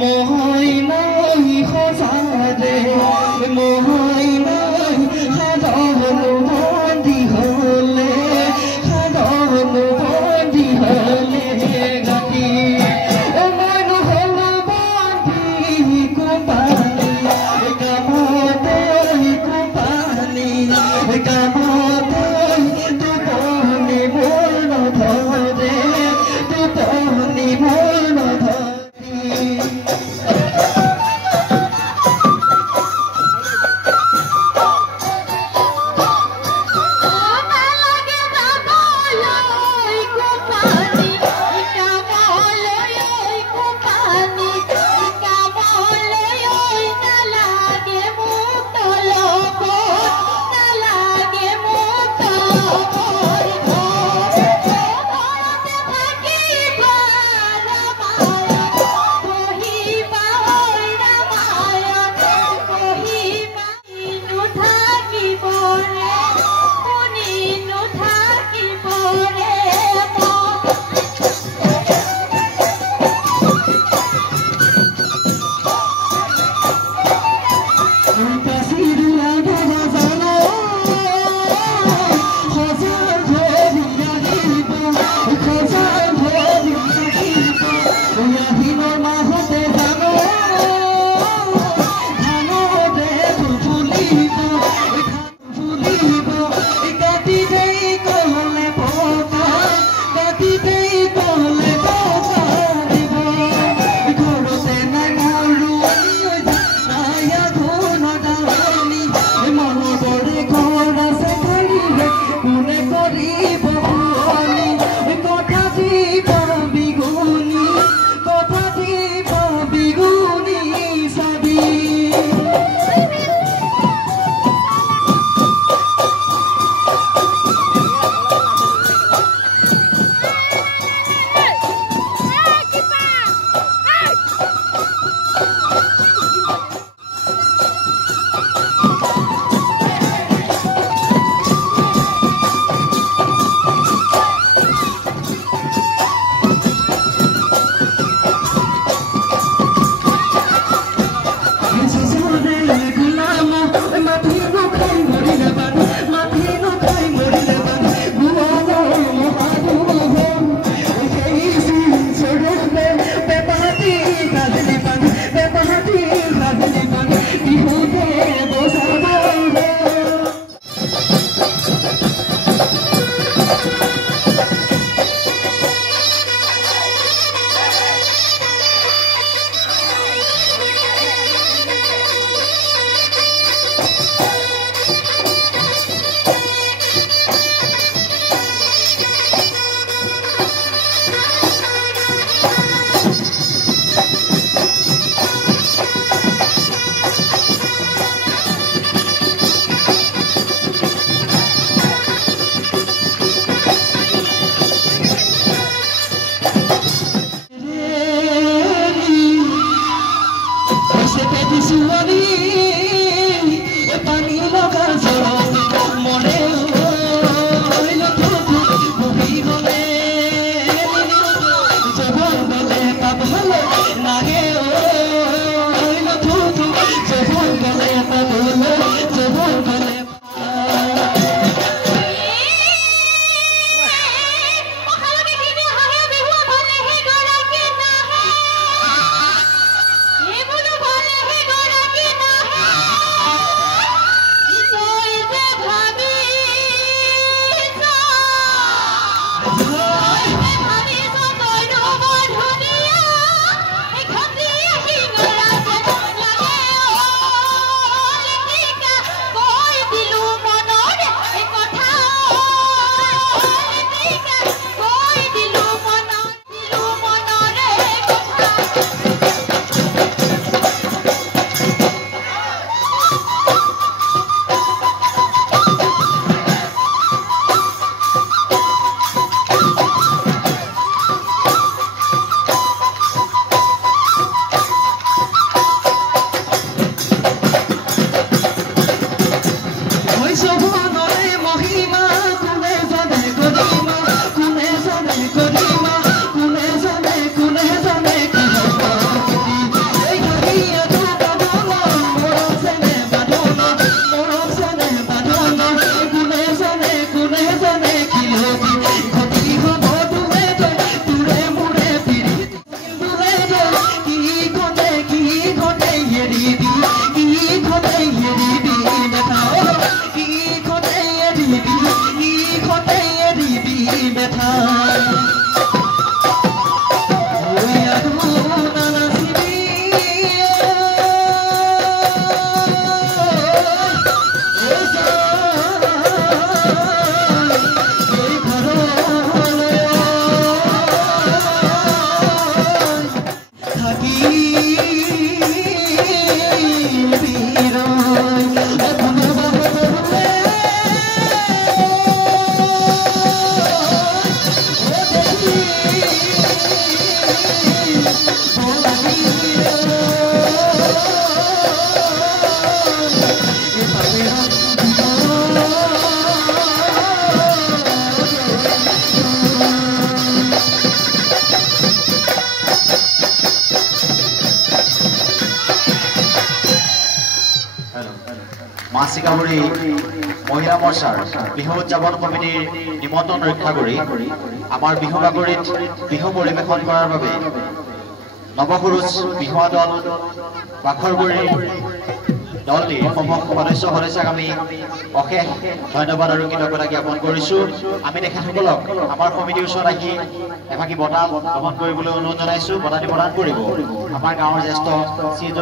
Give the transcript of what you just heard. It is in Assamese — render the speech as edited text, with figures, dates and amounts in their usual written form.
মহাই নাই সজাদে মহাই নাই সাধন বন্দী হলে সাধন বন্দী হলে গাতি মই নহ'ল বন্দী কোপালি কামতে কোপালি কামতে টোপনি মোৰ নধৰে টোপনি মোৰ নধৰে হাচিকাবুৰী মহিলা মৰ্চাৰ বিহু উদযাপন কমিটিৰ নিমন্ত্ৰণ ৰক্ষা কৰি আমাৰ বিহু বাগৰিত বিহু পৰিৱেশন কৰাৰ বাবে নৱসুৰুজ বিহুৱা দল বাখৰগুৰিৰ দলটিৰ সদস্যক আমি অশেষ ধন্যবাদ আৰু কৃতজ্ঞতা জ্ঞাপন কৰিছোঁ। আমি তেখেতসকলক আমাৰ সমিতিৰ ওচৰত আহি এভাগি বঁটা গ্ৰহণ কৰিবলৈ অনুৰোধ জনাইছোঁ। বঁটাটি প্ৰদান কৰিব আমাৰ গাঁৱৰ জ্যেষ্ঠ শ্ৰীযুত